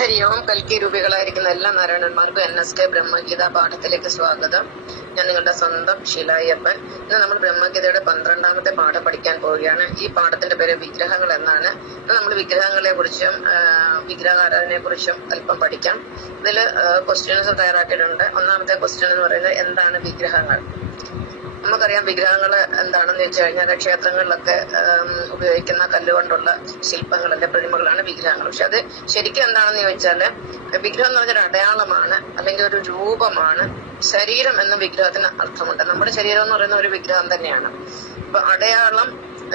ഹരി ഓം. കൽക്കി രൂപികളായിരിക്കുന്ന എല്ലാ നാരായണന്മാർക്കും NSK ബ്രഹ്മഗീത പാഠത്തിലേക്ക് സ്വാഗതം. ഞാൻ നിങ്ങളുടെ സ്വന്തം ഷീലായ്യപ്പൻ. ഇന്ന് നമ്മൾ ബ്രഹ്മഗീതയുടെ 12ാമത്തെ പാഠം പഠിക്കാൻ പോവുകയാണ്. ഈ പാഠത്തിന്റെ പേര് വിഗ്രഹങ്ങൾ എന്നാണ്. ഇന്ന് നമ്മൾ വിഗ്രഹങ്ങളെ കുറിച്ചും വിഗ്രഹാരാധനയെ കുറിച്ചും അല്പം പഠിക്കാം. ഇതിൽ ക്വസ്റ്റ്യൻസ് തയ്യാറാക്കിയിട്ടുണ്ട്. ഒന്നാമത്തെ ക്വസ്റ്റ്യൻ എന്ന് പറയുന്നത് എന്താണ് വിഗ്രഹങ്ങൾ? നമുക്കറിയാം വിഗ്രഹങ്ങൾ എന്താണെന്ന് വെച്ച് കഴിഞ്ഞാൽ ക്ഷേത്രങ്ങളിലൊക്കെ ഉപയോഗിക്കുന്ന കല്ലുകൊണ്ടുള്ള ശില്പങ്ങളല്ലേ, പ്രതിമകളാണ് വിഗ്രഹങ്ങൾ. പക്ഷെ അത് ശരിക്കും എന്താണെന്ന് ചോദിച്ചാൽ വിഗ്രഹം എന്ന് പറഞ്ഞൊരു അടയാളമാണ്, അല്ലെങ്കിൽ ഒരു രൂപമാണ്. ശരീരം എന്ന വിഗ്രഹത്തിന് അർത്ഥമുണ്ട്. നമ്മുടെ ശരീരം എന്ന് പറയുന്ന ഒരു വിഗ്രഹം തന്നെയാണ്. അപ്പൊ അടയാളം,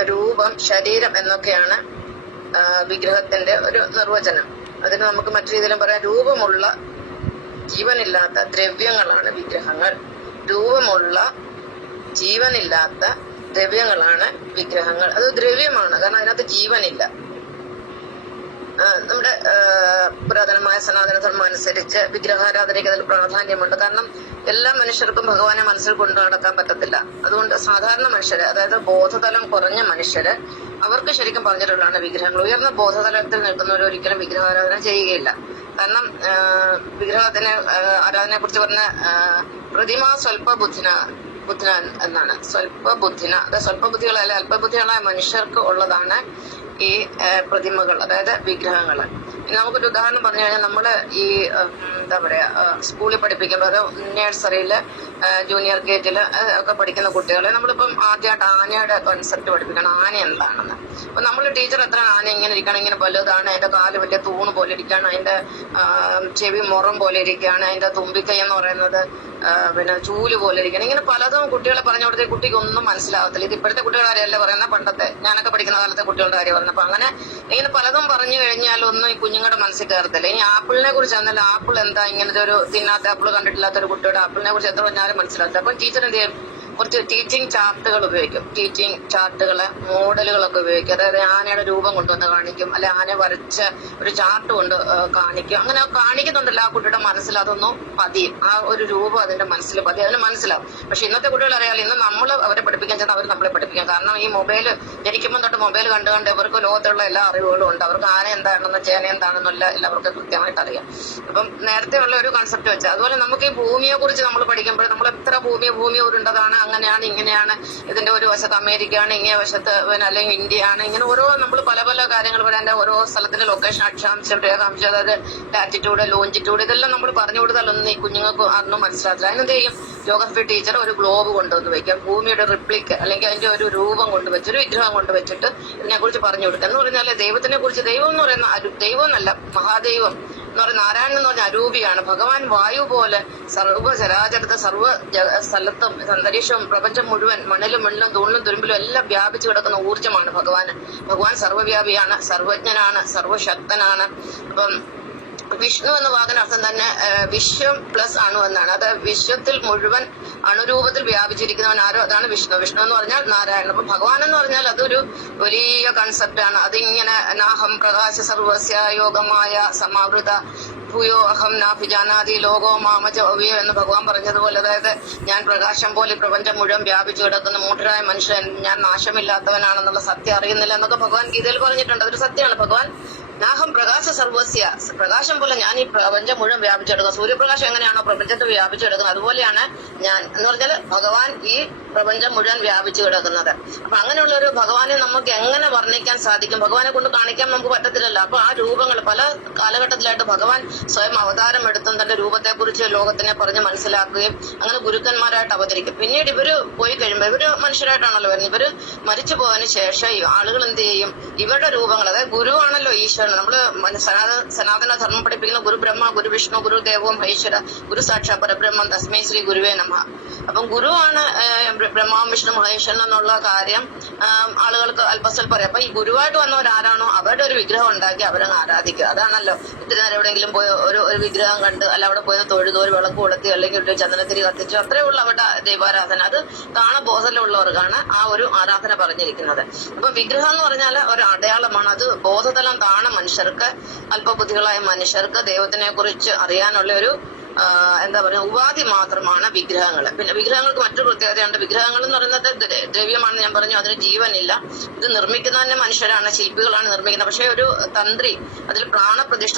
രൂപം, ശരീരം എന്നൊക്കെയാണ് വിഗ്രഹത്തിന്റെ ഒരു നിർവചനം. അതിന് നമുക്ക് മറ്റു രീതിയിലും പറയാം. രൂപമുള്ള ജീവനില്ലാത്ത ദ്രവ്യങ്ങളാണ് വിഗ്രഹങ്ങൾ. രൂപമുള്ള ജീവനില്ലാത്ത ദ്രവ്യങ്ങളാണ് വിഗ്രഹങ്ങൾ. അത് ദ്രവ്യമാണ്, കാരണം അതിനകത്ത് ജീവനില്ല. നമ്മുടെ പുരാതനമായ സനാതന ധർമ്മം അനുസരിച്ച് വിഗ്രഹാരാധനയ്ക്ക് അതിൽ പ്രാധാന്യമുണ്ട്. കാരണം എല്ലാ മനുഷ്യർക്കും ഭഗവാനെ മനസ്സിൽ കൊണ്ടു നടക്കാൻ പറ്റത്തില്ല. അതുകൊണ്ട് സാധാരണ മനുഷ്യര്, അതായത് ബോധതലം കുറഞ്ഞ മനുഷ്യര്, അവർക്ക് ശരിക്കും പറഞ്ഞിട്ടുള്ളതാണ് വിഗ്രഹങ്ങൾ. ഉയർന്ന ബോധതലത്തിൽ നിൽക്കുന്നവർ ഒരിക്കലും വിഗ്രഹാരാധന ചെയ്യുകയില്ല. കാരണം വിഗ്രഹത്തിന് ആരാധനയെ കുറിച്ച് പറഞ്ഞ പ്രതിമ സ്വൽപ്പ ബുദ്ധിന എന്നാണ്. സ്വൽപ്പ ബുദ്ധിന, അതായത് സ്വൽപ്പ ബുദ്ധികളല്ല, അല്പബുദ്ധികളായ മനുഷ്യർക്ക് ഉള്ളതാണ് ഈ പ്രതിമകൾ, അതായത് വിഗ്രഹങ്ങൾ. നമുക്കൊരു ഉദാഹരണം പറഞ്ഞു കഴിഞ്ഞാൽ, നമ്മള് ഈ എന്താ പറയാ, സ്കൂളിൽ പഠിപ്പിക്കുമ്പോൾ, അത് നഴ്സറിയില്, ജൂനിയർ കേജില് ഒക്കെ പഠിക്കുന്ന കുട്ടികളെ നമ്മളിപ്പം ആദ്യമായിട്ട് ആനയുടെ കോൺസെപ്റ്റ് പഠിപ്പിക്കണം. ആന എന്താണെന്ന്. അപ്പൊ നമ്മള് ടീച്ചർ എത്ര ആന ഇങ്ങനെ ഇരിക്കണം, ഇങ്ങനെ വലുതാണ്, അതിന്റെ കാല് വലിയ തൂണ് പോലെ ഇരിക്കുകയാണ്, അതിന്റെ ചെവി മുറം പോലെ ഇരിക്കുകയാണ്, അതിന്റെ തുമ്പിക്കൈ എന്ന് പറയുന്നത് പിന്നെ ചൂല് പോലെ ഇരിക്കണം, ഇങ്ങനെ പലതും കുട്ടികളെ പറഞ്ഞു കൊടുത്ത കുട്ടിക്ക് ഒന്നും മനസ്സിലാവത്തില്ല. ഇത് ഇപ്പോഴത്തെ കുട്ടികളുടെ കാര്യമല്ല പറയുന്നത്, പണ്ടത്തെ ഞാനൊക്കെ പഠിക്കുന്ന കാലത്തെ കുട്ടികളുടെ കാര്യം പറയുന്നത്. അപ്പൊ അങ്ങനെ ഇങ്ങനെ പലതും പറഞ്ഞു കഴിഞ്ഞാൽ ഒന്നും ഈ കുഞ്ഞുങ്ങളുടെ മനസ്സിൽ കയറത്തില്ല. ഈ ആപ്പിളിനെ കുറിച്ച് എന്നാൽ ആപ്പിൾ എന്താ, ഇങ്ങനത്തെ ഒരു തിന്നാത്ത ആപ്പിൾ കണ്ടിട്ടില്ലാത്ത ഒരു കുട്ടിയുടെ ആപ്പിളിനെ കുറിച്ച് എത്ര പറഞ്ഞാലും മനസ്സിലാവില്ല. അപ്പൊ ടീച്ചർ എന്ത് ചെയ്യും, കുറച്ച് ടീച്ചിങ് ചാർട്ടുകൾ ഉപയോഗിക്കും. ടീച്ചിങ് ചാർട്ടുകള്, മോഡലുകളൊക്കെ ഉപയോഗിക്കും. അതായത് ആനയുടെ രൂപം കൊണ്ടുവന്ന് കാണിക്കും, അല്ലെ ആന വരച്ച ഒരു ചാർട്ട് കൊണ്ട് കാണിക്കും. അങ്ങനെ കാണിക്കുന്നുണ്ടല്ലോ, ആ കുട്ടിയുടെ മനസ്സിൽ അതൊന്നും പതിയും. ആ ഒരു രൂപം അതിന്റെ മനസ്സിൽ പതിയും, അതിന് മനസ്സിലാവും. പക്ഷെ ഇന്നത്തെ കുട്ടികൾ അറിയാലോ, ഇന്ന് നമ്മൾ അവരെ പഠിപ്പിക്കാൻ ചെന്നാൽ അവർ നമ്മളെ പഠിപ്പിക്കാം. കാരണം ഈ മൊബൈൽ ജനിക്കുമ്പോൾ തൊട്ട് മൊബൈൽ കണ്ട് അവർക്ക് ലോകത്തുള്ള എല്ലാ അറിവുകളും ഉണ്ട്. അവർക്ക് ആന എന്താണെന്നും ചേന എന്താണെന്നുള്ള എല്ലാവർക്കും കൃത്യമായിട്ട് അറിയാം. അപ്പം നേരത്തെ ഉള്ള ഒരു കൺസെപ്റ്റ് വെച്ചാൽ, അതുപോലെ നമുക്ക് ഈ ഭൂമിയെ കുറിച്ച് നമ്മൾ പഠിക്കുമ്പോൾ നമ്മൾ എത്ര ഭൂമി ഉരുണ്ടതാണ്, അങ്ങനെയാണ്, ഇങ്ങനെയാണ്, ഇതിന്റെ ഒരു വശത്ത് അമേരിക്കയാണ്, ഇങ്ങനെ വശത്ത് അല്ലെങ്കിൽ ഇന്ത്യയാണ്, ഇങ്ങനെ ഓരോ നമ്മൾ പല പല കാര്യങ്ങൾ പറയാൻ ഓരോ സ്ഥലത്തിന്റെ ലൊക്കേഷൻ, അക്ഷാംശം, രേഖാംശം, അതായത് ലാറ്റിറ്റ്യൂഡ്, ലോഞ്ചിറ്റ്യൂഡ്, ഇതെല്ലാം നമ്മൾ പറഞ്ഞു കൊടുത്താലൊന്നും ഈ കുഞ്ഞുങ്ങൾക്ക് അതൊന്നും മനസ്സിലാക്കില്ല. അതിനെന്ത് ചെയ്യും, ജോഗ്രഫി ടീച്ചർ ഒരു ഗ്ലോബ് കൊണ്ടുവന്ന് വെക്കാം, ഭൂമിയുടെ റിപ്ലിക്ക് അല്ലെങ്കിൽ അതിന്റെ ഒരു രൂപം കൊണ്ടുവച്ച്, ഒരു വിഗ്രഹം കൊണ്ടുവച്ചിട്ട് ഇതിനെ കുറിച്ച് പറഞ്ഞു കൊടുക്കുക. എന്ന് പറഞ്ഞാൽ ദൈവത്തിനെ കുറിച്ച്, ദൈവം എന്ന് പറയുന്ന ദൈവം എന്നല്ല, മഹാദൈവം എന്ന് പറയുന്ന നാരായണൻ എന്ന് പറഞ്ഞ അരൂപിയാണ്. ഭഗവാൻ വായു പോലെ സർവ്വ ചരാചരത്തെ സർവ്വ സ്ഥലത്തും അന്തരീക്ഷവും പ്രപഞ്ചം മുഴുവൻ മണ്ണിലും മണ്ണിലും തൂണിലും തുരുമ്പിലും എല്ലാം വ്യാപിച്ചു കിടക്കുന്ന ഊർജ്ജമാണ് ഭഗവാൻ. ഭഗവാൻ സർവ്വവ്യാപിയാണ്, സർവജ്ഞനാണ്, സർവശക്തനാണ്. അപ്പം വിഷ്ണു എന്ന വാക്കിന് അർത്ഥം തന്നെ വിശ്വം പ്ലസ് അണു എന്നാണ്. അത് വിശ്വത്തിൽ മുഴുവൻ അണുരൂപത്തിൽ വ്യാപിച്ചിരിക്കുന്നവൻ ആരോ, അതാണ് വിഷ്ണു. വിഷ്ണു എന്ന് പറഞ്ഞാൽ നാരായണൻ. അപ്പൊ ഭഗവാൻ എന്ന് പറഞ്ഞാൽ അതൊരു വലിയ കൺസെപ്റ്റാണ്. അതിങ്ങനെ നാഹം പ്രകാശ സർവസ്യ യോഗമായ സമാവൃത ഭൂയോ അഹം നാഭിജാനാദി ലോകോ മാമച അവയോ എന്ന് ഭഗവാൻ പറഞ്ഞതുപോലെ, അതായത് ഞാൻ പ്രകാശം പോലെ പ്രപഞ്ചം മുഴുവൻ വ്യാപിച്ചു കിടക്കുന്ന മൂഢരായ മനുഷ്യൻ, ഞാൻ നാശമില്ലാത്തവനാണെന്നുള്ള സത്യം അറിയുന്നില്ല എന്നൊക്കെ ഭഗവാൻ ഗീതയിൽ പറഞ്ഞിട്ടുണ്ട്. അതൊരു സത്യമാണ്. ഭഗവാൻ നാഹം പ്രകാശ സർവസ്യ, പ്രകാശം പോലെ ഞാൻ ഈ പ്രപഞ്ചം മുഴുവൻ വ്യാപിച്ചെടുക്കുക. സൂര്യപ്രകാശം എങ്ങനെയാണോ പ്രപഞ്ചത്തെ വ്യാപിച്ചെടുക്കുന്നത്, അതുപോലെയാണ് ഞാൻ എന്ന് പറഞ്ഞാൽ ഭഗവാൻ ഈ പ്രപഞ്ചം മുഴുവൻ വ്യാപിച്ചു കിടക്കുന്നത്. അപ്പൊ അങ്ങനെയുള്ള ഒരു ഭഗവാനെ നമുക്ക് എങ്ങനെ വർണ്ണിക്കാൻ സാധിക്കും? ഭഗവാനെ കൊണ്ട് കാണിക്കാൻ നമുക്ക് പറ്റത്തില്ലല്ലോ. അപ്പൊ ആ രൂപങ്ങൾ പല കാലഘട്ടത്തിലായിട്ട് ഭഗവാൻ സ്വയം അവതാരം എടുത്തും തന്റെ രൂപത്തെക്കുറിച്ച് ലോകത്തിനെ പറഞ്ഞ് മനസ്സിലാക്കുകയും അങ്ങനെ ഗുരുക്കന്മാരായിട്ട് അവതരിക്കും. പിന്നീട് ഇവര് പോയി കഴിയുമ്പോൾ, ഇവര് മനുഷ്യരായിട്ടാണല്ലോ വരുന്നത്, ഇവര് മരിച്ചു പോയതിനു ശേഷം ഈ ആളുകൾ എന്ത് ചെയ്യും, ഇവരുടെ രൂപങ്ങൾ, അതായത് ഗുരുവാണല്ലോ ഈശ്വരൻ. നമ്മള് സനാതന ധർമ്മം പഠിപ്പിക്കുന്ന ഗുരു ബ്രഹ്മ, ഗുരു വിഷ്ണു, ഗുരു ദേവം മഹേശ്വര, ഗുരു സാക്ഷാ പരബ്രഹ്മം തസ്മൈ ശ്രീ ഗുരുവേ നമഃ. അപ്പം ഗുരുവാണ് ബ്രഹ്മാവും വിഷ്ണു മഹേശ്വരൻ എന്നുള്ള കാര്യം ആളുകൾക്ക് അല്പസ്വല്പം പറയാം. അപ്പൊ ഈ ഗുരുവായിട്ട് വന്നവരാരാണോ അവരുടെ ഒരു വിഗ്രഹം ഉണ്ടാക്കി അവരങ്ങ് ആരാധിക്കുക. അതാണല്ലോ ഇത്തിരി നേരം എവിടെയെങ്കിലും പോയി ഒരു വിഗ്രഹം കണ്ട്, അല്ല അവിടെ പോയി തൊഴുതോ, ഒരു വിളക്ക് കൊളുത്തി, അല്ലെങ്കിൽ ഒരു ചന്ദനത്തിരി കത്തിച്ചു, അത്രേ ഉള്ളൂ അവരുടെ ദൈവാരാധന. അത് ബോധമുള്ളവർക്കാണ് ആ ഒരു ആരാധന പറഞ്ഞിരിക്കുന്നത്. അപ്പൊ വിഗ്രഹം എന്ന് പറഞ്ഞാൽ ഒരു അടയാളമാണ്. അത് ബോധതലം താണ മനുഷ്യർക്ക്, അല്പബുദ്ധികളായ മനുഷ്യർക്ക് ദൈവത്തിനെ കുറിച്ച് അറിയാനുള്ള ഒരു എന്താ പറയുക, ഉപാധി മാത്രമാണ് വിഗ്രഹങ്ങൾ. പിന്നെ വിഗ്രഹങ്ങൾക്ക് മറ്റൊരു പ്രത്യേകതയുണ്ട്. വിഗ്രഹങ്ങൾ എന്ന് പറയുന്നത് ദ്രവ്യമാണെന്ന് ഞാൻ പറഞ്ഞു, അതിന് ജീവനില്ല. ഇത് നിർമ്മിക്കുന്ന തന്നെ മനുഷ്യരാണ്, ശില്പികളാണ് നിർമ്മിക്കുന്നത്. പക്ഷെ ഒരു തന്ത്രി അതിൽ പ്രാണപ്രതിഷ്ഠ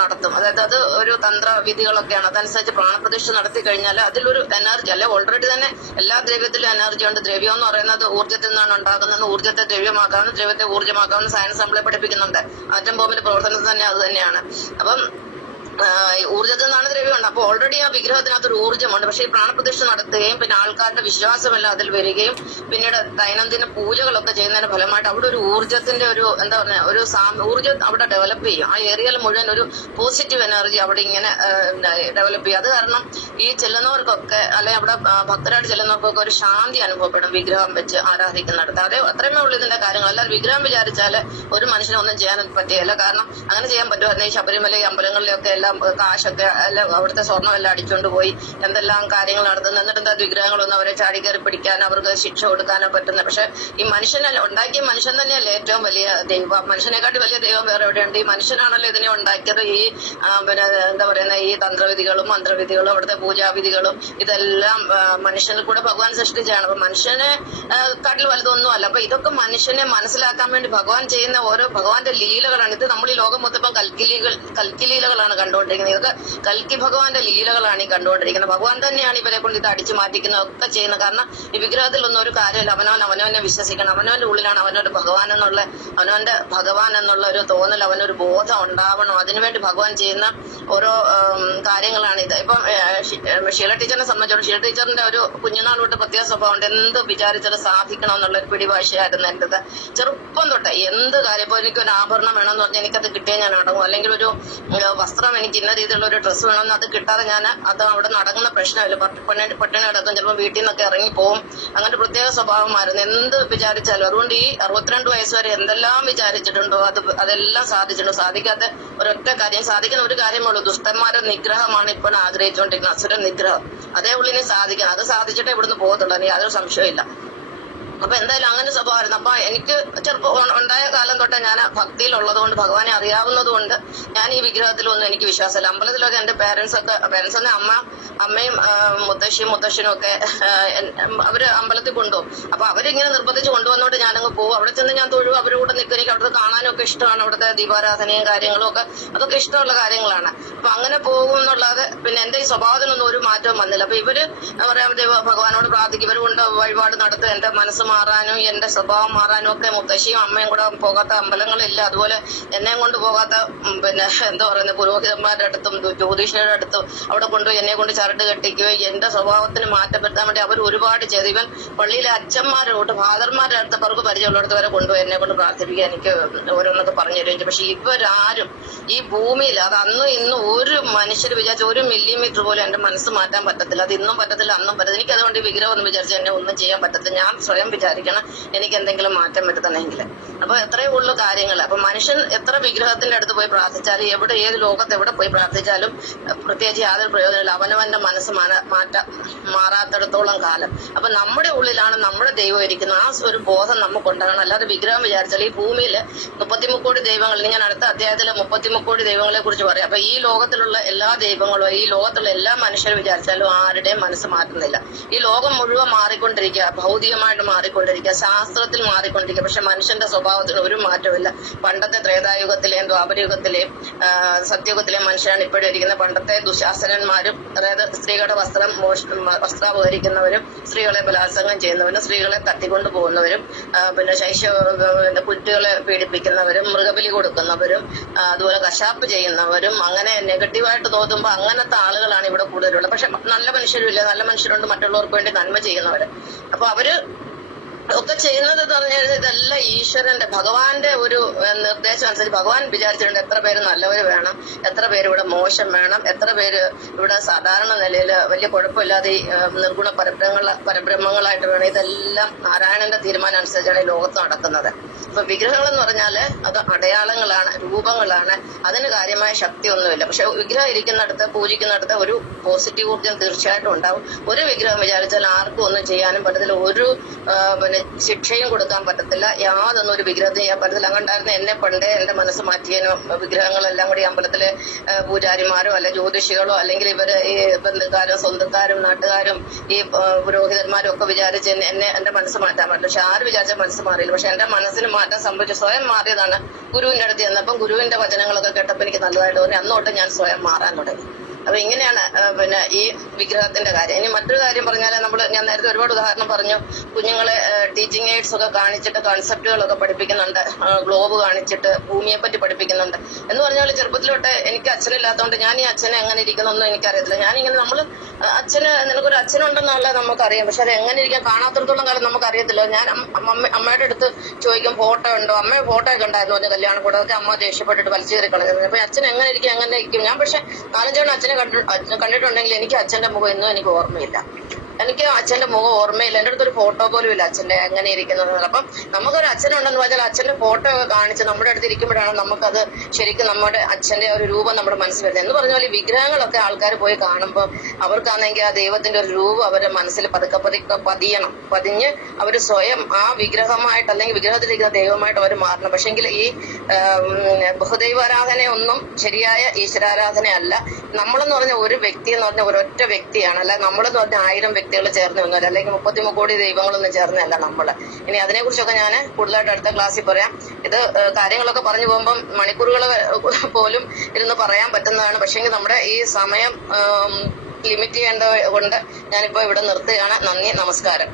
നടത്തും. അതായത് അത് ഒരു തന്ത്രവിധികളൊക്കെയാണ്. അതനുസരിച്ച് പ്രാണപ്രതിഷ്ഠ നടത്തി കഴിഞ്ഞാൽ അതിലൊരു എനർജി, അല്ലെ ഓൾറെഡി തന്നെ എല്ലാ ദ്രവ്യത്തിലും എനർജി ഉണ്ട്. ദ്രവ്യം എന്ന് പറയുന്നത് ഊർജ്ജത്തിൽ നിന്നാണ് ഉണ്ടാകുന്നത്. ഊർജ്ജത്തെ ദ്രവ്യമാക്കാവുന്ന, ദ്രവ്യത്തെ ഊർജ്ജമാക്കാവുന്ന സയൻസ് നമ്മളെ പഠിപ്പിക്കുന്നുണ്ട്. ആറ്റം ബോംബിന്റെ പ്രവർത്തനത്തിൽ തന്നെ അത് തന്നെയാണ്. അപ്പം ഊർജ്ജത്തിൽ നിന്നാണ് ദ്രവ്യം ഉണ്ട്. അപ്പൊ ഓൾറെഡി ആ വിഗ്രഹത്തിനകത്തൊരു ഊർജ്ജമുണ്ട്. പക്ഷെ ഈ പ്രാണപ്രതിഷ്ഠ നടത്തുകയും പിന്നെ ആൾക്കാരുടെ വിശ്വാസമെല്ലാം അതിൽ വരികയും പിന്നീട് ദൈനംദിന പൂജകളൊക്കെ ചെയ്യുന്നതിന്റെ ഫലമായിട്ട് അവിടെ ഒരു ഊർജ്ജത്തിന്റെ ഒരു എന്താ പറയുക, ഒരു ഊർജ്ജം അവിടെ ഡെവലപ്പ് ചെയ്യും. ആ ഏരിയയിൽ മുഴുവൻ ഒരു പോസിറ്റീവ് എനർജി അവിടെ ഇങ്ങനെ ഡെവലപ്പ് ചെയ്യും. അത് കാരണം ഈ ചെല്ലുന്നവർക്കൊക്കെ, അല്ലെ അവിടെ ഭക്തരായിട്ട് ചെല്ലുന്നവർക്കൊക്കെ ഒരു ശാന്തി അനുഭവപ്പെടും വിഗ്രഹം വെച്ച് ആരാധിക്കുന്നിടത്ത്. അത്രയുമേ ഉള്ളൂ ഇതിന്റെ കാര്യങ്ങൾ. അല്ലാതെ വിഗ്രഹം വിചാരിച്ചാല് ഒരു മനുഷ്യനൊന്നും ചെയ്യാൻ പറ്റുകയില്ല. കാരണം അങ്ങനെ ചെയ്യാൻ പറ്റുമായിരുന്നു ഈ ശബരിമല അമ്പലങ്ങളിലൊക്കെ എല്ലാം കാശൊക്കെ എല്ലാം അവിടുത്തെ സ്വർണ്ണം എല്ലാം അടിച്ചുകൊണ്ട് പോയി എന്തെല്ലാം കാര്യങ്ങൾ നടത്തുന്നത്. എന്നിട്ട് എന്താ വിഗ്രഹങ്ങളൊന്നും അവരെ ചാടിക്കയറി പിടിക്കാനോ അവർക്ക് ശിക്ഷ കൊടുക്കാനോ പറ്റുന്നത്. പക്ഷെ ഈ മനുഷ്യനെ ഉണ്ടാക്കിയ മനുഷ്യൻ തന്നെയല്ലേ ഏറ്റവും വലിയ ദൈവം. മനുഷ്യനെക്കാട്ടി വലിയ ദൈവം വേറെ എവിടെയുണ്ട്? ഈ മനുഷ്യനാണല്ലോ ഇതിനെ ഉണ്ടാക്കിയത്. ഈ പിന്നെ എന്താ പറയുന്ന ഈ തന്ത്രവിധികളും മന്ത്രവിധികളും അവിടുത്തെ പൂജാവിധികളും ഇതെല്ലാം മനുഷ്യനിൽ കൂടെ ഭഗവാൻ സൃഷ്ടിച്ചാണ്. അപ്പൊ മനുഷ്യനെ കാട്ടിൽ വലുതൊന്നും അല്ല. അപ്പൊ ഇതൊക്കെ മനുഷ്യനെ മനസ്സിലാക്കാൻ വേണ്ടി ഭഗവാൻ ചെയ്യുന്ന ഓരോ ഭഗവാന്റെ ലീലകളാണ്. ഇത് നമ്മൾ ഈ ലോകം മൊത്തം കൽക്കിലീലകളാണ് കണ്ടുകൊണ്ടിരിക്കുന്നത്. ഇതൊക്കെ കൽക്കി ഭഗവാന്റെ ലീലകളാണ് ഈ കണ്ടുകൊണ്ടിരിക്കുന്നത്. ഭഗവാൻ തന്നെയാണ് ഇവരെ കൊണ്ട് ഇത് അടിച്ചു മാറ്റിക്കുന്നത് ഒക്കെ ചെയ്യുന്നത്. കാരണം ഈ വിഗ്രഹത്തിലൊന്നും ഒരു കാര്യമില്ല. അവനവനെ വിശ്വസിക്കണം. അവനവന്റെ ഉള്ളിലാണ് അവനവന്റെ ഭഗവാൻ എന്നുള്ള ഒരു തോന്നൽ, അവനൊരു ബോധം ഉണ്ടാവണം. അതിനുവേണ്ടി ഭഗവാൻ ചെയ്യുന്ന ഓരോ കാര്യങ്ങളാണ് ഇത്. ഇപ്പം ഷീല ടീച്ചറിനെ സംബന്ധിച്ചോളം ഷീല ടീച്ചറിന്റെ ഒരു കുഞ്ഞുനാൾ തൊട്ട് പ്രത്യേക സ്വഭാവം ഉണ്ട്. എന്ത് വിചാരിച്ചത് സാധിക്കണം എന്നുള്ള ഒരു പിടിവാശിയായിരുന്നു എന്റേത്. ചെറുപ്പം തൊട്ട് എന്ത് കാര്യം, ഇപ്പൊ എനിക്ക് ഒരു ആഭരണം വേണമെന്ന് പറഞ്ഞാൽ എനിക്കത് കിട്ടിയേ ഞാൻ അടങ്ങും. അല്ലെങ്കിൽ ഒരു വസ്ത്രം, എനിക്ക് ഇന്ന രീതിയിലുള്ള ഒരു ഡ്രസ്സ് വേണമെന്ന് അത് കിട്ടാതെ ഞാൻ അത് അവിടെ നടക്കുന്ന പ്രശ്നമില്ല. പട്ടിണി കിടക്കും, ചിലപ്പോൾ വീട്ടിൽ നിന്നൊക്കെ ഇറങ്ങി പോകും. അങ്ങനെ പ്രത്യേക സ്വഭാവമായിരുന്നു. എന്ത് വിചാരിച്ചാലും. അതുകൊണ്ട് ഈ 62 വയസ്സ് വരെ എന്തെല്ലാം വിചാരിച്ചിട്ടുണ്ടോ അതെല്ലാം സാധിച്ചിട്ടുണ്ടോ? സാധിക്കാത്ത ഒരൊറ്റ കാര്യം, സാധിക്കുന്ന ഒരു കാര്യമുള്ളൂ, ദുഷ്ടന്മാരുടെ നിഗ്രഹമാണ് ഇപ്പോൾ ആഗ്രഹിച്ചുകൊണ്ടിരിക്കുന്നത്. അസുര നിഗ്രഹം. അതേ ഉള്ളിനെ സാധിക്കണം. അത് സാധിച്ചിട്ടേ ഇവിടുന്ന് പോകത്തുള്ളൂ, എനിക്ക് യാതൊരു സംശയമില്ല. അപ്പൊ എന്തായാലും അങ്ങനെ സ്വഭാവമായിരുന്നു. അപ്പൊ എനിക്ക് ചെറുപ്പം ഉണ്ടായ കാലം തൊട്ടേ ഞാൻ ഭക്തിയിലുള്ളത് കൊണ്ട്, ഭഗവാനെ അറിയാവുന്നത് കൊണ്ട് ഞാൻ ഈ വിഗ്രഹത്തിലൊന്നും എനിക്ക് വിശ്വാസമില്ല. അമ്പലത്തിലൊക്കെ എന്റെ പേരൻസ് തന്നെ അമ്മയും മുത്തശ്ശനും ഒക്കെ അവര് അമ്പലത്തിൽ കൊണ്ടുപോകും. അപ്പൊ അവരിങ്ങനെ നിർബന്ധിച്ച് കൊണ്ടുവന്നോണ്ട് ഞാനങ്ങ് പോകും. അവിടെ ചെന്ന് ഞാൻ തൊഴും, അവരോട് നിൽക്കും. എനിക്ക് അവിടുത്തെ കാണാനും ഒക്കെ ഇഷ്ടമാണ്. അവിടുത്തെ ദീപാരാധനയും കാര്യങ്ങളും ഒക്കെ അതൊക്കെ ഇഷ്ടമുള്ള കാര്യങ്ങളാണ്. അപ്പൊ അങ്ങനെ പോകും എന്നുള്ളത്. പിന്നെ എന്റെ ഈ സ്വഭാവത്തിനൊന്നും ഒരു മാറ്റവും വന്നില്ല. അപ്പൊ ഇവര് പറയാം ഭഗവാനോട് പ്രാർത്ഥിക്കും. ഇവര് കൊണ്ട് വഴിപാട് നടത്തും. എന്റെ മനസ്സ് മാറാനും എന്റെ സ്വഭാവം മാറാനും ഒക്കെ മുത്തശ്ശിയും അമ്മയും കൂടെ പോകാത്ത അമ്പലങ്ങളില്ല. അതുപോലെ എന്നെയും കൊണ്ട് പോകാത്ത പിന്നെ എന്താ പറയുന്നത് പുരോഹിതന്മാരുടെ അടുത്തും ജ്യോതിഷരുടെ അടുത്തും അവിടെ കൊണ്ടുപോയി എന്നെ കൊണ്ട് ചരട് കെട്ടിക്കുകയും എന്റെ സ്വഭാവത്തിന് മാറ്റം വരുത്താൻ വേണ്ടി അവർ ഒരുപാട് ചെയ്തു. ഇവൻ പള്ളിയിലെ അച്ഛന്മാരോട്ട് ഫാദർമാരുടെ അടുത്ത് അവർക്ക് പരിചയമുള്ളിടത്ത് വരെ കൊണ്ടുപോയി എന്നെ കൊണ്ട് പ്രാർത്ഥിപ്പിക്കുക, എനിക്ക് ഓരോന്നൊക്കെ പറഞ്ഞു തരുകയും. പക്ഷെ ഇവരാരും ഈ ഭൂമിയിൽ, അത് അന്നും ഇന്നും ഒരു മനുഷ്യർ വിചാരിച്ച 1 മില്ലിമീറ്റർ പോലും എന്റെ മനസ്സ് മാറ്റാൻ പറ്റത്തില്ല. അത് ഇന്നും പറ്റത്തില്ല, അന്നും പറ്റത്തില്ല. എനിക്ക് അതുകൊണ്ട് ഈ വിഗ്രഹം ഒന്ന് വിചാരിച്ച് എന്നെ ഒന്നും ചെയ്യാൻ പറ്റത്തില്ല. ഞാൻ സ്വയം വിചാരിക്കണം എനിക്ക് എന്തെങ്കിലും മാറ്റം വരുത്തണമെങ്കിൽ. അപ്പൊ എത്രയേ ഉള്ളൂ കാര്യങ്ങൾ. അപ്പൊ മനുഷ്യൻ എത്ര വിഗ്രഹത്തിന്റെ അടുത്ത് പോയി പ്രാർത്ഥിച്ചാലും, ഏത് ലോകത്ത് എവിടെ പോയി പ്രാർത്ഥിച്ചാലും പ്രത്യേകിച്ച് യാതൊരു പ്രയോജനമില്ല. അവനവന്റെ മനസ്സ് മാറാത്തിടത്തോളം കാലം. അപ്പൊ നമ്മുടെ ഉള്ളിലാണ് നമ്മുടെ ദൈവം ഇരിക്കുന്നത്. ആ ഒരു ബോധം നമുക്കുണ്ടാകണം. അല്ലാതെ വിഗ്രഹം വിചാരിച്ചാൽ ഈ ഭൂമിയിൽ 33 കോടി ദൈവങ്ങൾ, ഞാൻ അടുത്ത അധ്യായത്തില് 33 കോടി ദൈവങ്ങളെ കുറിച്ച് പറയാം. അപ്പൊ ഈ ലോകത്തിലുള്ള എല്ലാ ദൈവങ്ങളും ഈ ലോകത്തുള്ള എല്ലാ മനുഷ്യരും വിചാരിച്ചാലും ആരുടെയും മനസ്സ് മാറ്റുന്നില്ല. ഈ ലോകം മുഴുവൻ മാറിക്കൊണ്ടിരിക്കുക, ഭൗതികമായിട്ട് മാറിക്കൊണ്ടിരിക്കുക, ശാസ്ത്രത്തിൽ മാറിക്കൊണ്ടിരിക്കുക. പക്ഷെ മനുഷ്യന്റെ സ്വഭാവത്തിന് ഒരു മാറ്റമില്ല. പണ്ടത്തെ ത്രേതായുഗത്തിലെയും ദ്വാപരയുഗത്തിലെയും സത്യയുഗത്തിലെയും മനുഷ്യരാണ് ഇപ്പോഴും ഇരിക്കുന്നത്. പണ്ടത്തെ ദുശാസനന്മാരും, അതായത് സ്ത്രീകളുടെ വസ്ത്രാപഹരിക്കുന്നവരും, സ്ത്രീകളെ ബലാത്സംഗം ചെയ്യുന്നവരും, സ്ത്രീകളെ തട്ടിക്കൊണ്ടു പോകുന്നവരും, പിന്നെ കുട്ടികളെ പീഡിപ്പിക്കുന്നവരും, മൃഗബലി കൊടുക്കുന്നവരും, അതുപോലെ കശാപ്പ് ചെയ്യുന്നവരും, അങ്ങനെ നെഗറ്റീവായിട്ട് തോന്നുമ്പോൾ അങ്ങനത്തെ ആളുകളാണ് ഇവിടെ കൂടുതലുള്ളത്. പക്ഷെ നല്ല മനുഷ്യരും ഇല്ല, നല്ല മനുഷ്യരുണ്ട്, മറ്റുള്ളവർക്ക് വേണ്ടി നന്മ ചെയ്യുന്നവര്. അപ്പൊ അവര് ഒക്കെ ചെയ്യുന്നത് എന്ന് പറഞ്ഞാൽ ഇതെല്ലാം ഈശ്വരന്റെ ഭഗവാന്റെ ഒരു നിർദ്ദേശം അനുസരിച്ച് ഭഗവാൻ വിചാരിച്ചിട്ടുണ്ട് എത്ര പേര് നല്ലവര് വേണം, എത്ര പേര് ഇവിടെ മോശം വേണം, എത്ര പേര് ഇവിടെ സാധാരണ നിലയിൽ വലിയ കുഴപ്പമില്ലാതെ ഈ നിർഗുണ പരബ്രഹ്മങ്ങളായിട്ട് വേണം. ഇതെല്ലാം നാരായണന്റെ തീരുമാനം അനുസരിച്ചാണ് ഈ ലോകത്ത് നടക്കുന്നത്. അപ്പൊ വിഗ്രഹങ്ങൾ എന്ന് പറഞ്ഞാല് അത് അടയാളങ്ങളാണ്, രൂപങ്ങളാണ്. അതിന് കാര്യമായ ശക്തി ഒന്നുമില്ല. പക്ഷെ വിഗ്രഹം ഇരിക്കുന്നിടത്ത്, പൂജിക്കുന്നിടത്ത് ഒരു പോസിറ്റീവ് ഊർജ്ജം തീർച്ചയായിട്ടും ഉണ്ടാവും. ഒരു വിഗ്രഹം വിചാരിച്ചാൽ ആർക്കും ഒന്നും ചെയ്യാനും പറ്റത്തില്ല. ഒരു പിന്നെ ശിക്ഷയും കൊടുക്കാൻ പറ്റത്തില്ല, യാതൊന്നും ഒരു വിഗ്രഹത്തിന് ചെയ്യാൻ പറ്റത്തില്ല. അങ്ങോട്ടായിരുന്നു എന്നെ പണ്ടേ എന്റെ മനസ്സ് മാറ്റിയതിനോ വിഗ്രഹങ്ങളെല്ലാം കൂടി അമ്പലത്തിലെ പൂജാരിമാരോ അല്ലെ ജ്യോതിഷികളോ അല്ലെങ്കിൽ ഇവര് ഈ ബന്ധുക്കാരും സ്വന്തക്കാരും നാട്ടുകാരും ഈ പുരോഹിതന്മാരും ഒക്കെ വിചാരിച്ച് എന്നെ എന്റെ മനസ്സ് മാറ്റാൻ പറ്റില്ല. പക്ഷെ ആര് വിചാരിച്ച മനസ്സ് മാറിയില്ല. പക്ഷെ എന്റെ മനസ്സിന് മാറ്റം സംഭവിച്ചു. സ്വയം മാറിയതാണ് ഗുരുവിന്റെ അടുത്ത് ചെന്നപ്പം ഗുരുവിന്റെ വചനങ്ങളൊക്കെ കേട്ടപ്പോൾ എനിക്ക് നല്ലതായിട്ട് തോന്നി. അന്നോട്ട് ഞാൻ സ്വയം മാറാൻ തുടങ്ങി. അപ്പൊ ഇങ്ങനെയാണ് പിന്നെ ഈ വിഗ്രഹത്തിന്റെ കാര്യം. ഇനി മറ്റൊരു കാര്യം പറഞ്ഞാൽ ഞാൻ നേരത്തെ ഒരുപാട് ഉദാഹരണം പറഞ്ഞു. കുഞ്ഞുങ്ങളെ ടീച്ചിങ് എയ്ഡ്സ് ഒക്കെ കാണിച്ചിട്ട് കൺസെപ്റ്റുകളൊക്കെ പഠിപ്പിക്കുന്നുണ്ട്, ഗ്ലോബ് കാണിച്ചിട്ട് ഭൂമിയെ പറ്റി പഠിപ്പിക്കുന്നുണ്ട്. എന്ന് പറഞ്ഞാൽ ചെറുപ്പത്തിൽ തൊട്ട് എനിക്ക് അച്ഛനില്ലാത്തതുകൊണ്ട് ഞാൻ ഈ അച്ഛനെ എങ്ങനെ ഇരിക്കുന്നൊന്നും എനിക്കറിയത്തില്ല. ഞാനിങ്ങനെ അച്ഛന് നിനക്കൊരു അച്ഛനുണ്ടെന്നുള്ള നമുക്കറിയാം, പക്ഷെ അത് എങ്ങനെ ഇരിക്കാൻ കാണാത്തിടത്തോളം കാലം നമുക്കറിയത്തില്ല. ഞാൻ അമ്മയുടെ അടുത്ത് ചോദിക്കും ഫോട്ടോ ഉണ്ടോ, അമ്മയെ ഫോട്ടോ ഒക്കെ ഉണ്ടായിരുന്നു പറഞ്ഞ കല്യാണ കൂടൊക്കെ അമ്മ ദേഷ്യപ്പെട്ടിട്ട് വലിച്ചു കയറി കളഞ്ഞത്. അപ്പൊ അച്ഛൻ എങ്ങനെ ഇരിക്കും എങ്ങനെ ഇരിക്കും. ഞാൻ പക്ഷെ 4-5 അച്ഛനെ കണ്ടിട്ടുണ്ടെങ്കിൽ എനിക്ക് അച്ഛന്റെ മുഖം ഇന്നും എനിക്ക് ഓർമ്മയില്ല. എനിക്ക് അച്ഛന്റെ മുഖം ഓർമ്മയില്ല. എന്റെ അടുത്തൊരു ഫോട്ടോ പോലും ഇല്ല അച്ഛന്റെ എങ്ങനെ ഇരിക്കുന്നത്. അപ്പം നമുക്കൊരു അച്ഛനുണ്ടെന്ന് പറഞ്ഞാൽ അച്ഛന്റെ ഫോട്ടോ ഒക്കെ കാണിച്ച് നമ്മുടെ അടുത്ത് ഇരിക്കുമ്പോഴാണ് നമുക്കത് ശരിക്കും നമ്മുടെ അച്ഛന്റെ ഒരു രൂപം നമ്മുടെ മനസ്സിൽ വരുന്നത്. എന്ന് പറഞ്ഞാൽ ഈ വിഗ്രഹങ്ങളൊക്കെ ആൾക്കാർ പോയി കാണുമ്പോൾ അവർക്കാണെങ്കിൽ ആ ദൈവത്തിന്റെ ഒരു രൂപം അവരുടെ മനസ്സിൽ പതുക്കെ പതിഞ്ഞ് അവർ സ്വയം ആ വിഗ്രഹമായിട്ട് അല്ലെങ്കിൽ വിഗ്രഹത്തിലിരിക്കുന്ന ദൈവമായിട്ട് അവർ മാറണം. പക്ഷെങ്കിൽ ഈ ബഹുദൈവാരാധനയൊന്നും ശരിയായ ഈശ്വരാരാധനയല്ല. നമ്മളെന്ന് പറഞ്ഞ ഒരു വ്യക്തി എന്ന് പറഞ്ഞ ഒരൊറ്റ വ്യക്തിയാണ്. അല്ല നമ്മളെന്ന് പറഞ്ഞ 1000 വ്യക്തികൾ ചേർന്ന് വന്നവർ അല്ലെങ്കിൽ 33 കോടി ദൈവങ്ങളൊന്നും ചേർന്നല്ല നമ്മള്. ഇനി അതിനെക്കുറിച്ചൊക്കെ ഞാൻ കൂടുതലായിട്ട് അടുത്ത ക്ലാസ്സിൽ പറയാം. ഇത് കാര്യങ്ങളൊക്കെ പറഞ്ഞു പോകുമ്പം മണിക്കൂറുകൾ പോലും ഇരുന്ന് പറയാൻ പറ്റുന്നതാണ്. പക്ഷെങ്കിൽ നമ്മുടെ ഈ സമയം ലിമിറ്റ് ചെയ്യേണ്ടത് കൊണ്ട് ഞാനിപ്പോ ഇവിടെ നിർത്തുകയാണ്. നന്ദി, നമസ്കാരം.